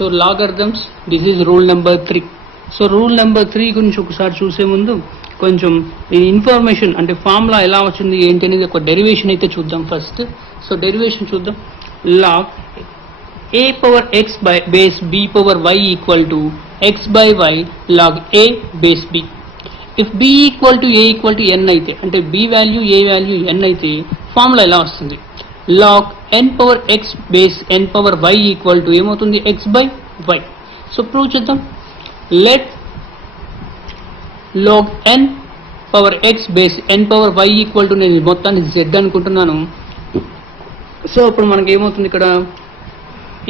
So logarithms, this is rule number 3. So rule number 3 గురించి ఒకసారి చూసే ముందు కొంచెం ఈ ఇన్ఫర్మేషన్ అంటే ఫార్ములా ఎలా వచ్చింది ఏంటి అనేది ఒక డెరివేషన్ అయితే చూద్దాం ఫస్ట్. సో డెరివేషన్ చూద్దాం. Log a power x by base b power y equal to x by y log a base b. If b equal to a equal to n అయితే అంటే b value a value n అయితే ఫార్ములా ఎలా వస్తుంది? log n power x base n power y equal to ఏమవుతుంది? x by y. So prove చేద్దాం. let log n power x base n power y equal to నేను మొత్తాన్ని z అనుకుంటున్నాను. సో ఇప్పుడు మనకి ఏమవుతుంది ఇక్కడ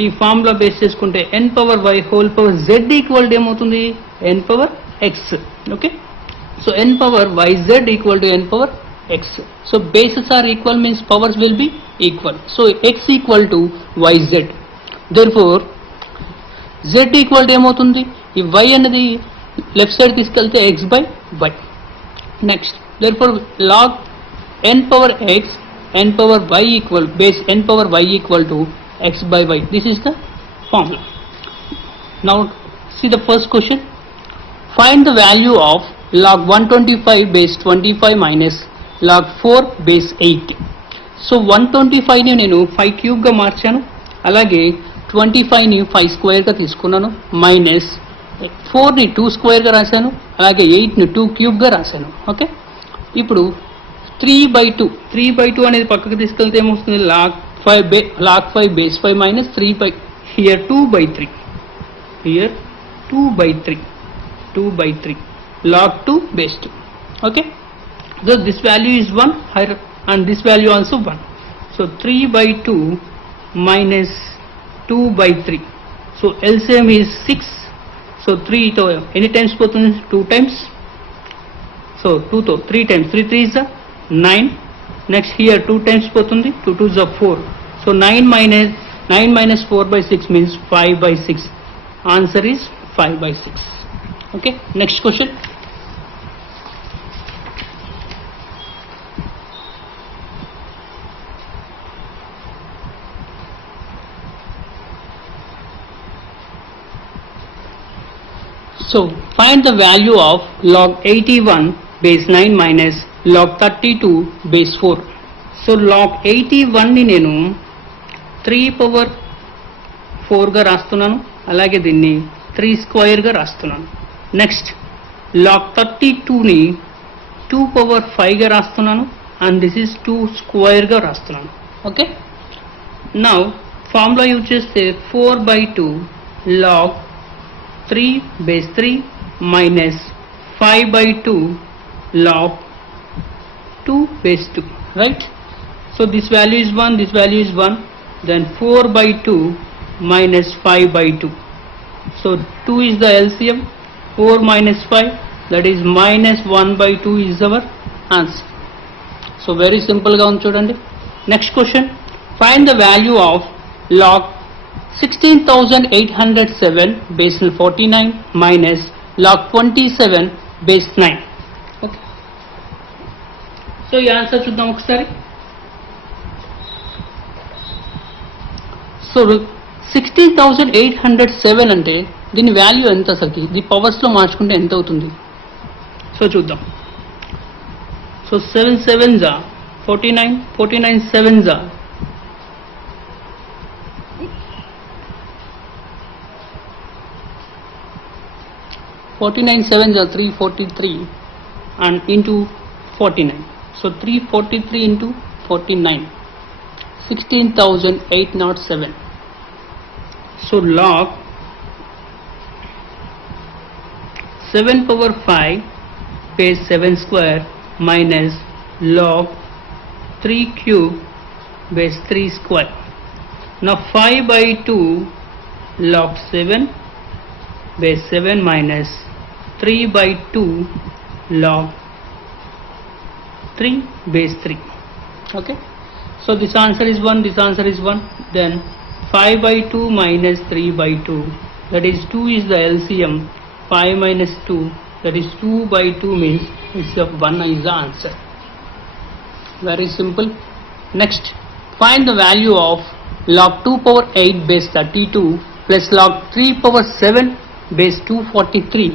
ఈ ఫార్ములా బేస్ చేసుకుంటే n power y whole power z equal to ఏమవుతుంది? n power x. Okay, so n power yz equal to n power x. So bases are equal means powers will be equal. So x equal to yz. Therefore z equal to ఏమవుతుంది? ఈ y అనేది left side తీసుకెళ్తే x by y. Next therefore log n power x n power y equal base n power y equal to x by y. This is the formula. Now see the first question. Find the value of log 125 base 25 minus log 4 base 8. So 125 ని నేను 5 క్యూబ్ గా మార్చాను, అలాగే 25 ని 5 స్క్వేర్ గా తీసుకున్నాను, మైనస్ 4 ని 2 స్క్వేర్ గా రాశాను, అలాగే 8 ని 2 క్యూబ్ గా రాశాను. ఓకే, ఇప్పుడు 3/2 అనేది పక్కకు తీసుకెళ్తే ఏమొస్తుంది? log 5 base 5 minus 3 by here 2/3, here 2/3 log 2 base 2. Okay, so this value is 1 here and this value also 1. So 3/2 minus 2/3. So LCM is 6. So 3 to any times potundi? 2 times. So 2 to 3 times, 3 3 is 9. Next here 2 times potundi, 2 2 is 4. So 9 minus 4/6 means 5/6. Answer is 5/6. Okay, next question. So find the value of log 81 base 9 minus log 32 base 4. So log 81 ని నేను 3 పవర్ 4 గా రాస్తున్నాను, అలాగే దీన్ని 3 స్క్వేర్ గా రాస్తున్నాను. Next log 32 ని 2 పవర్ 5 గా రాస్తున్నాను అండ్ దిస్ ఈస్ 2 స్క్వేర్ గా రాస్తున్నాను. ఓకే, నౌ ఫార్ములా యూజ్ చేస్తే 4/2 log 3 base 3 minus 5/2 log 2 base 2, right? So this value is 1, this value is 1, then 4/2 minus 5/2. So 2 is the LCM, 4 minus 5, that is minus 1/2 is our answer. So very simple ga undi chudandi. Next question, find the value of log 16,807 base 49 minus log 27 base 9. Okay, so ఈ ఆన్సర్ చూద్దాం ఒకసారి. సో 16,807 అంటే దీని వాల్యూ ఎంత అసలుకి? ఇది పవర్స్లో మార్చుకుంటే ఎంత అవుతుంది? సో చూద్దాం. సో 7 7s 49, 49 7s 49 7s 343 and into 49. So 343 into 49, 16,807. So log 7 power 5 base 7 square minus log 3 cube base 3 square. Now 5/2 log 7 base 7 minus 3/2 log 3 base 3. Okay, so this answer is 1, this answer is 1. Then 5/2 minus 3/2, that is 2 is the LCM. 5 minus 2, that is 2/2 means it's the 1 is the answer. Very simple. Next, find the value of log 2 power 8 base 32 plus log 3 power 7 base 243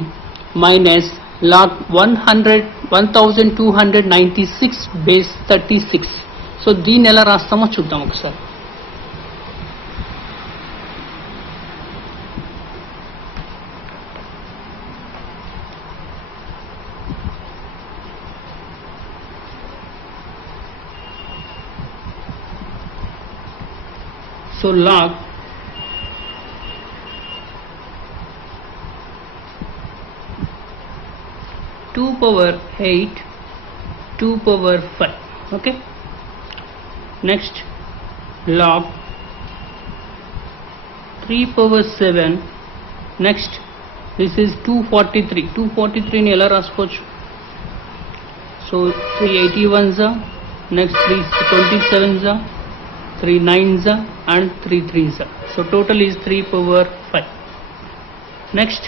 minus log 1296 base 36. సో దీన్ని ఎలా రాస్తామో చూద్దాం ఒకసారి. So log 2 power 8 2 power 5. Okay, next log 3 power 7. Next this is 243 ni ela raskochu. So 381s are, next 327s are, 3 9s are, and 3 3s are. So total is 3 power 5. Next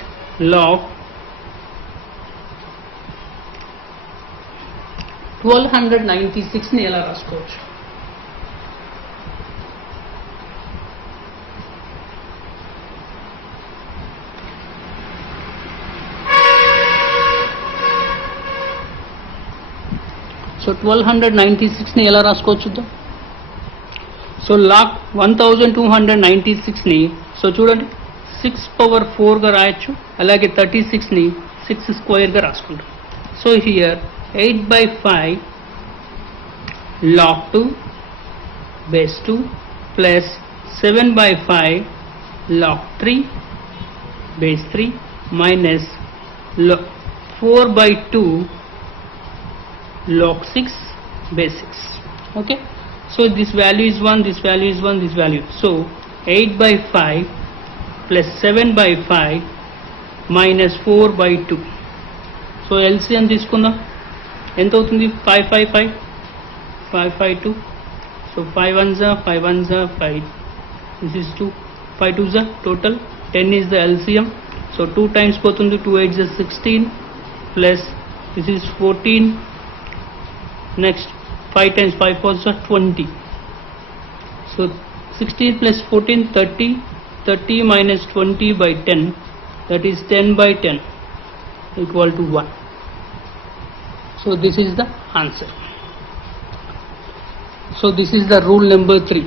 log 1296 ni ఎలా రాసుకోవచ్చు. సో 1296 ని ఎలా రాసుకోవచ్చు చూద్దాం. సో లాగ్ 1296 ని సో చూడండి 6 power 4 గా రాయొచ్చు, అలాగే 36 ని 6 స్క్వేర్ గా రాసుకుంటాం. సో హియర్ 8 by 5 log 2 base 2 plus 7 by 5 log 3 base 3 minus 4 by 2 log 6 base 6. Okay, so this value is 1, this value is 1, this value. So 8 by 5 plus 7 by 5 minus 4 by 2. So LCM తీసుకుందాం. ఎంత అవుతుంది? 555 552. So 5 1s are 5 1s are 5. This is 2 5 2s are total 10 is the LCM. So 2 times పోతుంది, 2 8s are 16 plus this is 14. Next 5 times 5 4s are 20. So 16 plus 14 30. 30 minus 20 by 10, that is 10 by 10 equal to 1. So this is the answer. So this is the rule number 3.